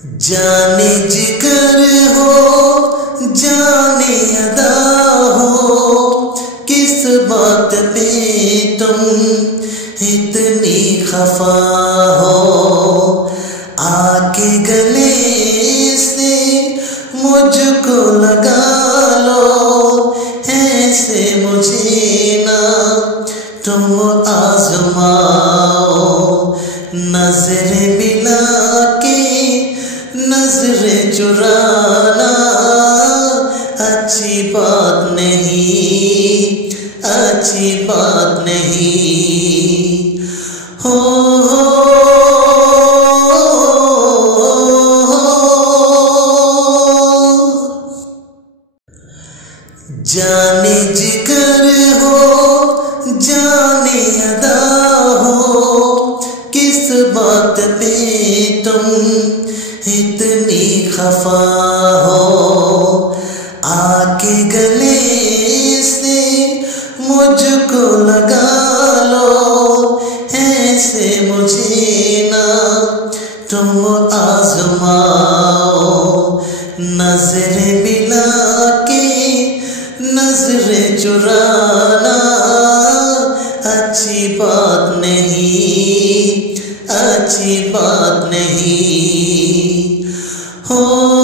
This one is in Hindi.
जाने जिगर हो जाने अदा हो, किस बात पे तुम इतनी खफा हो। आके गले से मुझको लगा लो, ऐसे मुझे ना तुम आजमाओ। नजर मिला के नजर चुराना अच्छी बात नहीं, अच्छी बात नहीं। हो जाने जिगर हो जाने अदा हो, किस बात पे तुम इतनी खफा हो। आके गले से मुझको लगा लो, ऐसे मुझे ना तुम आजमाओ। नजर मिला के नजर चुराना अच्छी बात नहीं, अच्छी बात नहीं। हो